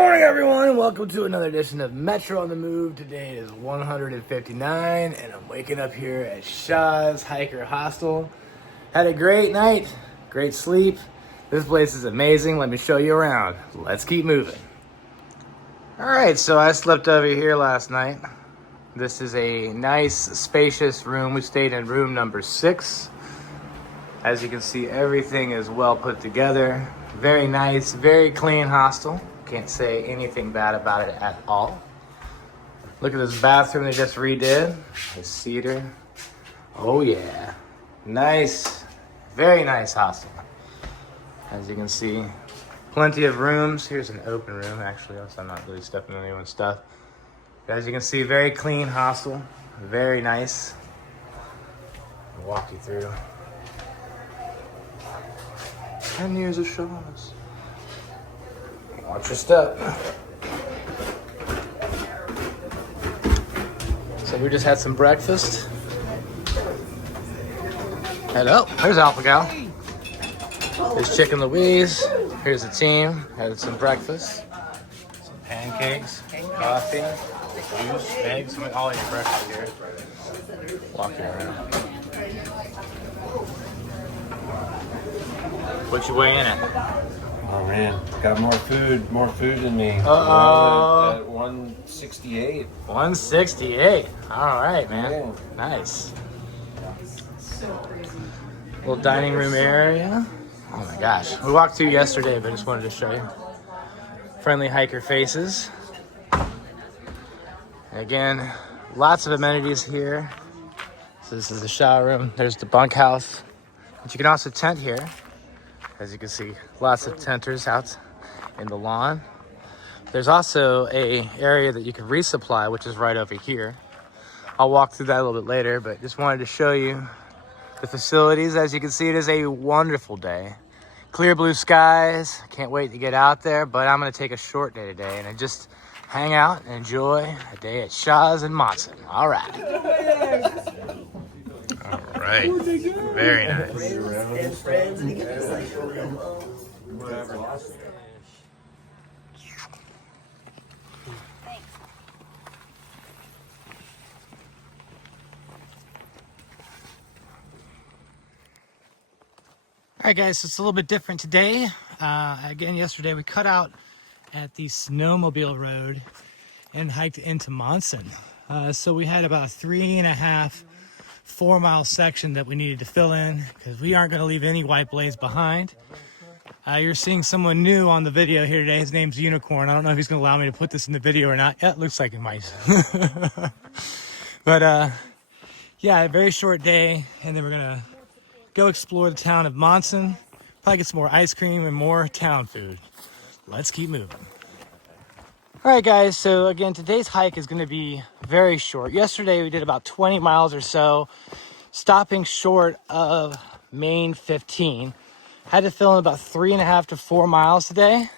morning, everyone, and welcome to another edition of Metro on the Move. Today is 159, and I'm waking up here at Shaw's Hiker Hostel. Had a great night, great sleep. This place is amazing. Let me show you around. Let's keep moving. All right, so I slept over here last night. This is a nice, spacious room. We stayed in room number 6. As you can see, everything is well put together. Very nice, very clean hostel. Can't say anything bad about it at all. Look at this bathroom they just redid. The cedar. Oh yeah. Nice, very nice hostel. As you can see, plenty of rooms. Here's an open room, actually, so I'm not really stepping on anyone's stuff. As you can see, very clean hostel. Very nice. I'll walk you through. 10 years of Shaw's. Watch your step. So we just had some breakfast. Hello, there's Alpha Gal. There's Chicken Louise. Here's the team. Had some breakfast. Some pancakes, coffee, juice, eggs. All your breakfast here. Walk you around. What you weighing at? Oh man, got more food than me. Uh-oh. At 168. 168. All right, man. Yeah. Nice. Little dining room area. Oh my gosh. We walked through yesterday, but I just wanted to show you. Friendly hiker faces. And again, lots of amenities here. So this is the shower room. There's the bunkhouse. But you can also tent here. As you can see, lots of tenters out in the lawn. There's also a area that you can resupply, which is right over here. I'll walk through that a little bit later, but just wanted to show you the facilities. As you can see, it is a wonderful day. Clear blue skies. Can't wait to get out there, but I'm gonna take a short day today and just hang out and enjoy a day at Shaw's in Monson. All right. All right. Very nice. All right, guys, so it's a little bit different today. Again, yesterday we cut out at the Snowmobile Road and hiked into Monson. So we had about a 3.5 4-mile section that we needed to fill in because we aren't going to leave any white blaze behind. You're seeing someone new on the video here today. His name's Unicorn. I don't know if he's going to allow me to put this in the video or not. Yeah, it looks like it might. But yeah, a very short day, and then we're going to go explore the town of Monson. Probably get some more ice cream and more town food. Let's keep moving. All right, guys, so again, today's hike is going to be very short. Yesterday we did about 20 miles or so, stopping short of Maine 15. Had to fill in about 3.5 to 4 miles today.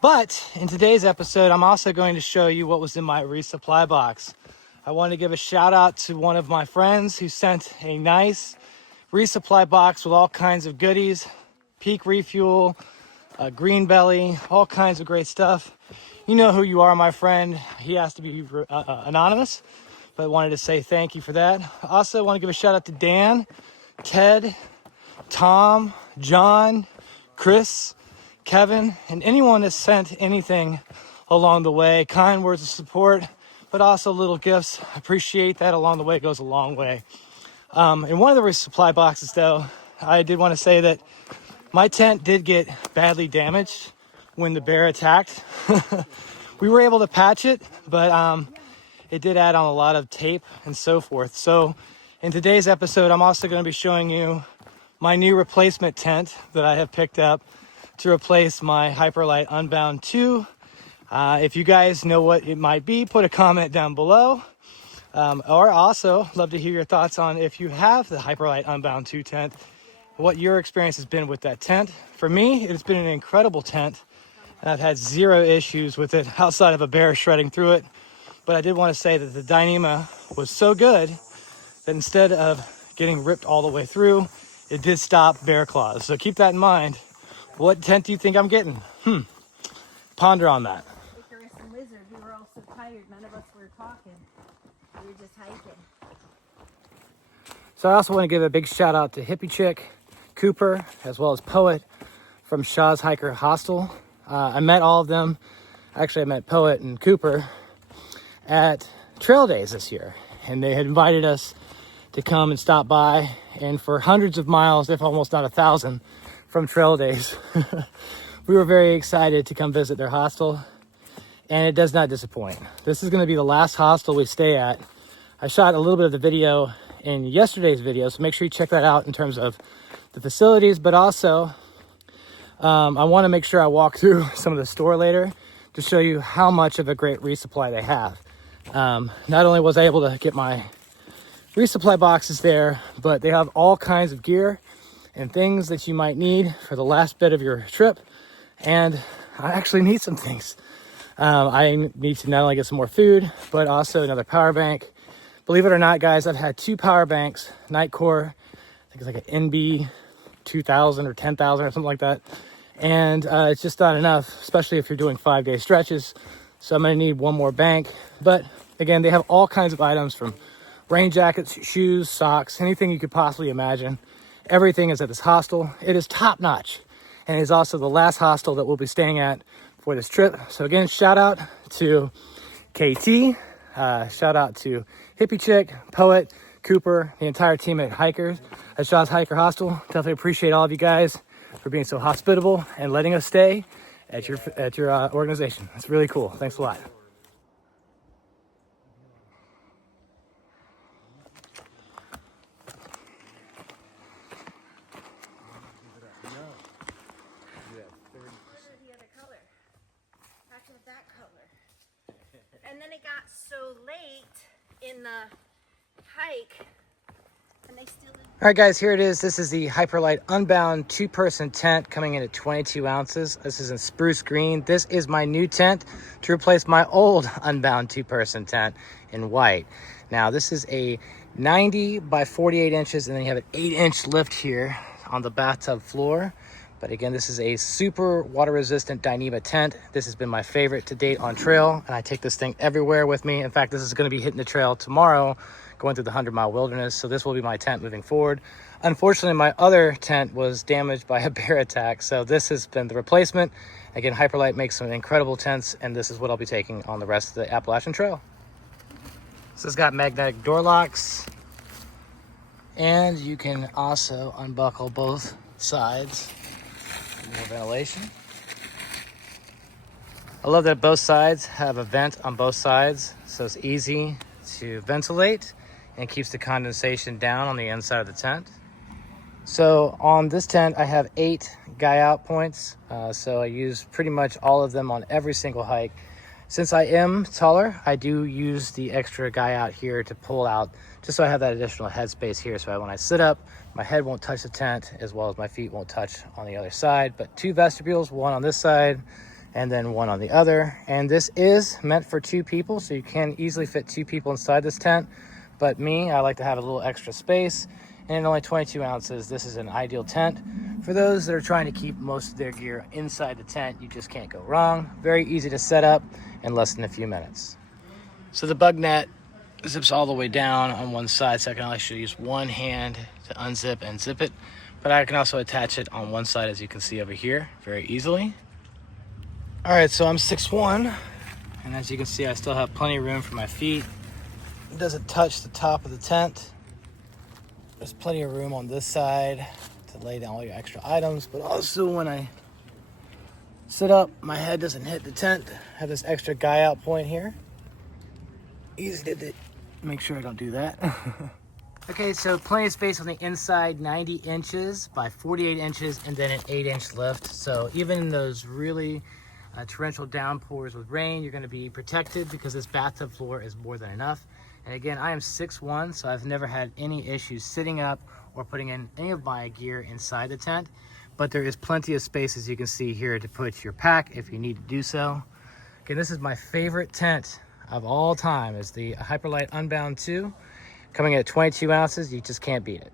But in today's episode, I'm also going to show you what was in my resupply box. I want to give a shout out to one of my friends who sent a nice resupply box with all kinds of goodies, Peak Refuel, Green Belly, all kinds of great stuff. You know who you are, my friend. He has to be anonymous, but I wanted to say thank you for that. Also, I want to give a shout out to Dan, Ted, Tom, John, Chris, Kevin, and anyone that sent anything along the way. Kind words of support, but also little gifts. I appreciate that along the way. It goes a long way. In one of the resupply boxes, though, I did want to say that my tent did get badly damaged when the bear attacked. We were able to patch it, but it did add on a lot of tape and so forth. So in today's episode, I'm also going to be showing you my new replacement tent that I have picked up to replace my Hyperlite Unbound 2. If you guys know what it might be, put a comment down below. Or also love to hear your thoughts on if you have the Hyperlite Unbound 2 tent, what your experience has been with that tent. For me, it's been an incredible tent, and I've had zero issues with it outside of a bear shredding through it. But I did want to say that the Dyneema was so good that instead of getting ripped all the way through, it did stop bear claws. So keep that in mind. What tent do you think I'm getting? Ponder on that. tired. None of us were talking. We were just hiking. So I also want to give a big shout out to Hippie Chick, Cooper, as well as Poet from Shaw's Hiker Hostel. I met all of them. Actually, I met Poet and Cooper at Trail Days this year, and they had invited us to come and stop by, and for hundreds of miles, if almost not 1,000 from Trail Days, we were very excited to come visit their hostel, and it does not disappoint. This is going to be the last hostel we stay at. I shot a little bit of the video in yesterday's video, so make sure you check that out in terms of the facilities, but also I want to make sure I walk through some of the store later to show you how much of a great resupply they have. Not only was I able to get my resupply boxes there, but they have all kinds of gear and things that you might need for the last bit of your trip. And I actually need some things. I need to not only get some more food, but also another power bank. Believe it or not, guys, I've had 2 power banks, Nightcore, I think it's like an NB 2000 or 10,000 or something like that. And it's just not enough, especially if you're doing 5-day stretches. So I'm gonna need one more bank. But again, they have all kinds of items from rain jackets, shoes, socks, anything you could possibly imagine. Everything is at this hostel. It is top notch. And it is also the last hostel that we'll be staying at for this trip. So again, shout out to KT, shout out to Hippie Chick, Poet, Cooper, the entire team at Shaw's Hiker Hostel. Definitely appreciate all of you guys for being so hospitable and letting us stay at your organization. It's really cool. Thanks a lot. And then it got so late in the hike, and they still didn't. All right, guys, here it is. This is the Hyperlite Unbound 2-person tent coming in at 22 ounces. This is in spruce green. This is my new tent to replace my old Unbound 2-person tent in white. Now, this is a 90 by 48 inches, and then you have an 8-inch lift here on the bathtub floor. But again, this is a super water-resistant Dyneema tent. This has been my favorite to date on trail, and I take this thing everywhere with me. In fact, this is going to be hitting the trail tomorrow, going through the 100-mile wilderness, so this will be my tent moving forward. Unfortunately, my other tent was damaged by a bear attack, so this has been the replacement. Again, Hyperlite makes some incredible tents, and this is what I'll be taking on the rest of the Appalachian Trail. This has got magnetic door locks, and you can also unbuckle both sides. More ventilation. I love that both sides have a vent on both sides, so it's easy to ventilate and keeps the condensation down on the inside of the tent. So on this tent, I have 8 guy out points, so I use pretty much all of them on every single hike. Since I am taller, I do use the extra guy out here to pull out, just so I have that additional headspace here, so when I sit up, my head won't touch the tent, as well as my feet won't touch on the other side. But 2 vestibules, one on this side, and then one on the other. And this is meant for 2 people, so you can easily fit 2 people inside this tent. But me, I like to have a little extra space, and at only 22 ounces, this is an ideal tent. For those that are trying to keep most of their gear inside the tent, you just can't go wrong. Very easy to set up in less than a few minutes. So the bug net zips all the way down on one side, so I can actually use one hand to unzip and zip it, but I can also attach it on one side, as you can see over here, very easily. All right, so I'm 6'1", and as you can see, I still have plenty of room for my feet. It doesn't touch the top of the tent. There's plenty of room on this side to lay down all your extra items, but also when I sit up, my head doesn't hit the tent. I have this extra guy out point here. Easy to make sure I don't do that. Okay, so plenty of space on the inside, 90 inches by 48 inches, and then an 8-inch lift. So even in those really torrential downpours with rain, you're gonna be protected because this bathtub floor is more than enough. And again, I am 6'1", so I've never had any issues sitting up or putting in any of my gear inside the tent. But there is plenty of space, as you can see here, to put your pack if you need to do so. Again, this is my favorite tent of all time, is the Hyperlite Unbound 2. Coming at 22 ounces, you just can't beat it.